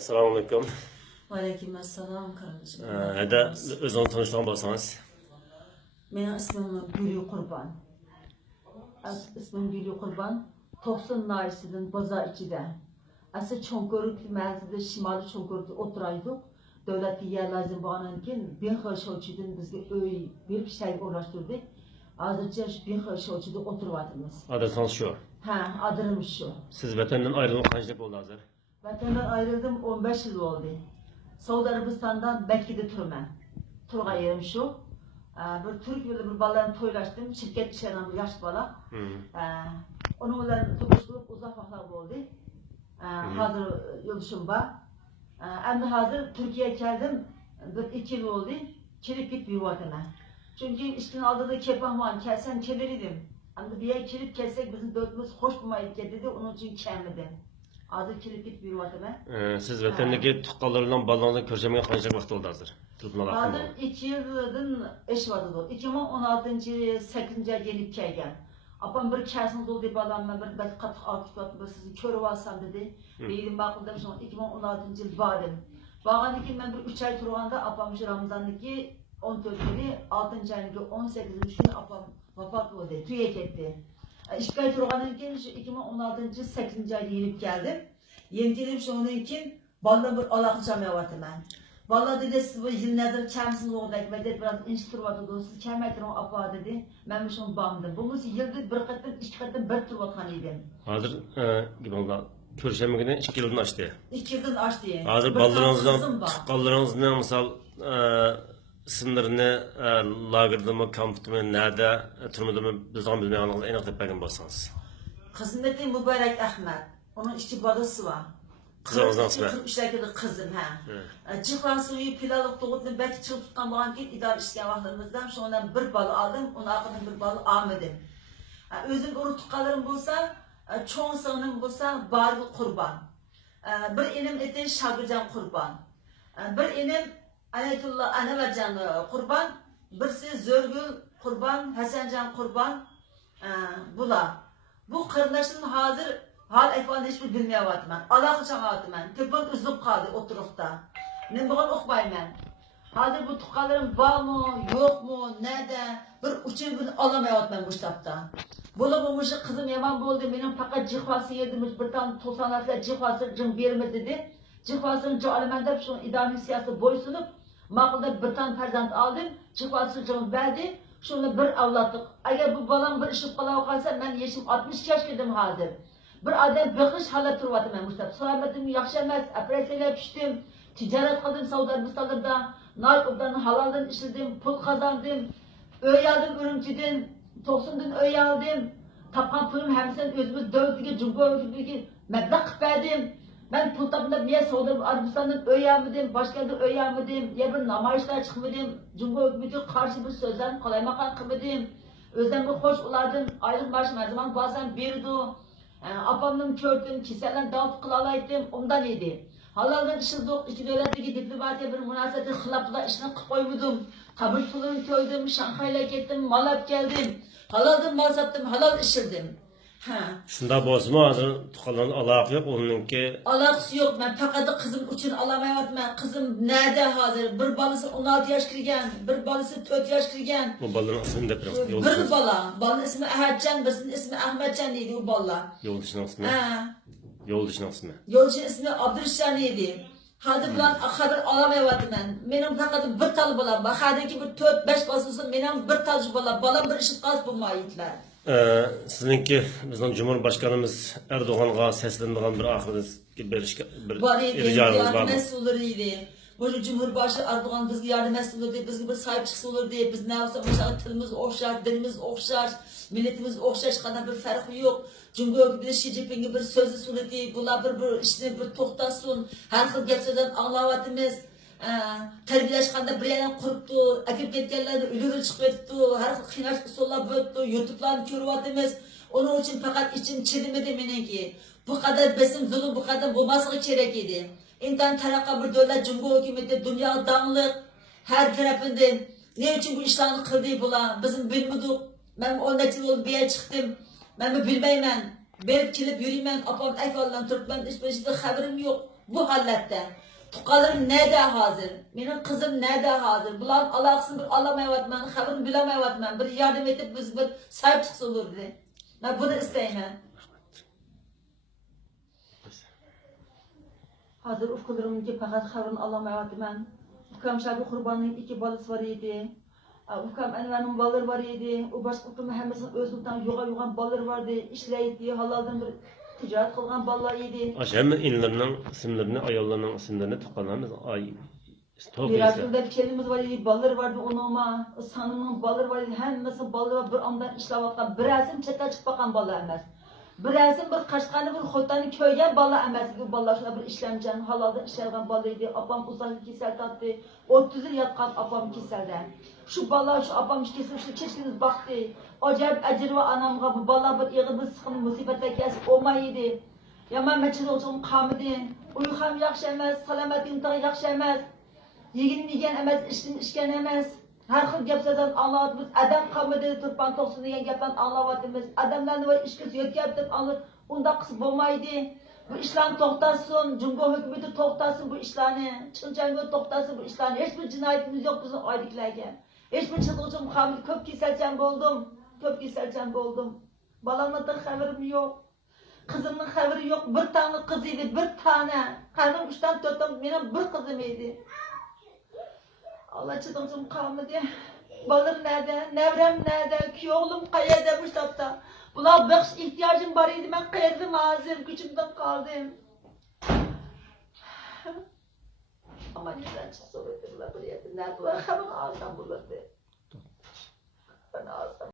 Assalomu alaykum. Aleyküm assalam kardeşim. Hada özünü tanıştırgan bolsanız. Benim ismim Gülü Kurban. İsmim Gülü Kurban. Tosun narisinin Baza içide. Asıl Çonkörük mezide Şimali Çonkörük'te oturaydık. Devlet yer lazım bağlanan ki bir xil şoçudun bizge öy bir şey uğraştırdı. Azıcık bir xil şoçuda oturuyordunuz. Adınız şu. Ha, adım şu. Siz vatenden ayrılıp kaç yıl oldu hazır? Vatandan ayrıldım 15 yıl oldu. Suudi Arabistan'dan Bekir'de turman. Turga yerim şu. Bir Türk bir balayını toylaştım. Şirket işlenen bir yaş bala. Onun bilen tutuşturup uzak vakitler oldu. Hazır yoluşum var. Endi hazır Türkiye'ye geldim. Bir 2 yıl oldu. Kelip git bir vatana. Çünkü işin aldığında kepam var. Kelsen keleriydim. Endi bir yer kelip kelsek bizim dörtümüz hoş bulmayıp dedi. Onun için kelmedim. Hazır kelip git bir vatana. Siz vatandaki tuqqanlarından ballarından görüşmeye kaç vakit oldu hazır? Hazır 2 yıldan eş vardı. 2016 8. ay gelip kelgan. Apam bir kersiniz oldu deyip adamla bir qattiq ortiq yotib sizni ko'rib olsam dedi. Benim ma'quldan so'ng 2016 yil bordim. Borgandan keyin men bir 3 ay turganda apam shu Ramazondagi 14 kuni 6 ayning 18 kuni apam vafot bo'ldi, tuya ketdi. 2 ay turgandan keyin shu 2016 yil 8 ayda yelib keldim. Yengilib shundan keyin bolalar bir aloqa chamayapman. Vallahi dedi siz bu yıl nazır çamsız oradaki ve dedi biraz inştürvatı siz çamaytırın apa dedi. Ben bir şunu bağımdım. Bu musi yılda bir katın, iki katın bir turvatkan idim. Hazır gibi oldu. Görüşmeye 2 yıldan açtı. 2 yıldan açtı. Hazır ballarınızdan tuqqanlarınızdan misal isimlerini lagırda mı, kampta mı, nerede turmada mı bizden bilmeyenler en aktif bakın bassanız. Kızımeti Mübarek Ahmet. Onun işçi badası var. Kızınızdan ismi? 43'lerdeki kızım ha. Çıkan suyu pilalık doğutunu belki çıl tutkan bağın ki idare işleyen vaxtlarımızdan sonra bir balı aldım, onun arkadan bir balı almadım. Özüm onu tukalarım bulsa, çoğun sağının bulsa bari kurban. Bir inim eti Şagircan kurban. Bir inim Anayetullah Anavercan kurban. Birisi Zörgül kurban, Hasancan kurban. Bu kardeşim hazır hal ehvalini hiçbir bilmeyavadım. Alakı çağavadım. Tüpün üzüp kaldı oturukta. Ne bugün okumayım. Hazır bu tukalarım var mı, yok mu, nerede? Bir uçun gün alamayavadım bu kitapta. Bula bulmuş kızım yaman oldu. Benim fakat cihvası yedirmiş. Bir tane tosanlarsa cihvası cım verme dedi. Cihvasını cealemende şu idami siyasi boysunup makulda bir tane ferzant aldım. Cihvası cım verdi. Şunu bir avlattık. Eğer bu balam bir işip kalav kalsa ben yaşım 60 yaş girdim hazır. Bir adam bakış halat turvadım ben Mustafa. Sohbetim yaxşı emas, operatsiyaga tushdim. Ticaret qildim Suudi Arabistonda. Nayt obdan halaldan işledim, pul kazandım. Öy aldım Ürümçi'den, Tosun'dan öy aldım. Tapkan pulum hemsen özümüz devletlige, Cumhurbaşkanı'nda meblağ verdim. Ben pul tapında bir Suudi Arabistan'dan öy almadım, başka yerde öy almadım. Ya bir namayışlar çıkmadım. Cumhurbaşkanı'na karşı bir sözler kalaymakla kılmadım. Özden bir hoş olardım. Aylık maaşım her zaman bazen birdi. Apamın kördüm, kiselen dağıt kılalaydım, ondan yedi. Halaldan işildik, iki devletteki diplomatiya bir münasebeti hılapla işine koymudum. Kabul pulunu koydum, Şanghay'la gittim, mal alıp geldim. Halaldan mal sattım, halal işildim. Şunda bozma hazır tuqqanların alakı yok onunki. Alakası yok, ben fakat kızım için alamayamadım. Kızım nerede hazır? Bir balısı 16 yaş kirgen, bir balısı 4 yaş kirgen. Bu balların ismini de biraz Bir bala, balın ismi Ahmetcan, birisinin ismi Ahmetcan neydi o balla. Yoldaşın ismi. Yoldaşın ismi. Yoldaşın ismi Abdurşan neydi? Hazır bilan haber alamayamadım ben. Benim fakat bir tal balam var. Hadeki bir 4-5 basılsın, benim bir tal balam. Balam bir işit gaz bulmayıtlar. Sizinki bizden Cumhurbaşkanımız Erdoğan'a seslendiğin bir ahırınız gibi bir ricanınız var mı? Mesullarıydı. Bu Cumhurbaşkanı Erdoğan bizge yardım etsin olur diye, bizge bir sahip çıksın olur diye, biz ne yapsak mesela tilimiz okşar, dilimiz okşar, milletimiz okşar, çıkan bir farkı yok. Cumhurbaşkanı Xi Jinping'e bir sözü söyledi, bunlar bir işini bir toxtasın, her xil gap sözden anlavatımız. Terbiyeleşkanda bir yerden kuruptu, akip ketkenlerde ölügül çıkıp etdi, her xil qiynaş usullab öttü, YouTube'larını körüvatımız. Onun için fakat içim çidimedi menenki. Bu kadar besim zulüm, bu kadar bulması gerek idi. İntan tarafı bir devlet Cumhur hükümeti dünya dağınlık her tarafından ne için bu işlerini kıldığı bulan bizim bilmedik. Ben 10 yıl bir yer çıktım. Ben bilmeyim. Berip kilip yürüymen apam ekallan Türkmen hiçbir şeyde haberim yok. Bu halette. Tukalım ne de hazır. Benim kızım ne de hazır. Bulan alaksın bir alamayatman, haberini bilemayatman. Bir yardım edip biz bir sahip çıksa olurdu. Ben bunu isteyim. Hazır ufkularım ki fakat haberini alamayatman. Ufkam şabi kurbanın 2 balısı var idi. Ufkam Enver'in balığı var idi. O başka ufkam hemesinin özlükten yoğan balığı vardı. İşleydi, halaldan bir ticaret kılgan balığı idi. Aşağı inlerinin isimlerini, ayollarının isimlerini tıkanlarımız ay. Stop Biraz ise. bir kelimiz var idi, balığı vardı onuma. Sanımın balığı var idi, hemesinin balığı var. Bir amdan işlavaktan, birazın çete çık bakan balığı emez. Birazın bir kaşkanı, bir xotanı köyge balığı emez. Bu balığı şuna bir işlemcen, halaldan işlerden balığıydı. Apam uzak kesel tattı. 30 yıl yatkan apam keselden. Şu balığı şu apam kesil, şu çeşkiniz baktı. Acayip acır ve anamga bu balığı bir iği bir sıkıntı musibete kesip olmayıydı. Yaman meçhul olacağım kamıdı. Uyukam yakşı emez, salametim de yakşı emez. Yeginim yegen emez, içtim içken emez. Her xil gap so'zdan anlayapmiz. Adam qamidi turpan to'qsin degan gapdan anlayapmiz. Adamlarni va ishga so'yatgan deb anlab, unda qilib bo'lmaydi. Bu ishlarni to'xtasin, Jumbo hukumati to'xtasin bu ishlarni. Chiljango to'xtasin bu ishlarni. Hech bir jinoyatimiz yo'q bizning oyliklarga. Hech bir chilg'ijim qamidi ko'p kesalchan bo'ldim. Ko'p kesalchan bo'ldim. Balamdan xabarim yo'q. Qizimning xabari yo'q. Bir tane qiz edi, bir tane. Qarim 3 dan 4 dan mening bir qizim edi. Allah çıdımcım kalmadı. Balım nerede? Nevrem nerede? Kiyoğlum kayada bu tapta. Buna bakış ihtiyacım var idi. Ben kayırdım ağzım. Küçümden kaldım. Ama güzel çıksa olurdu. Buraya nerede? Ben ağzım bulurdu. Ben ağzım.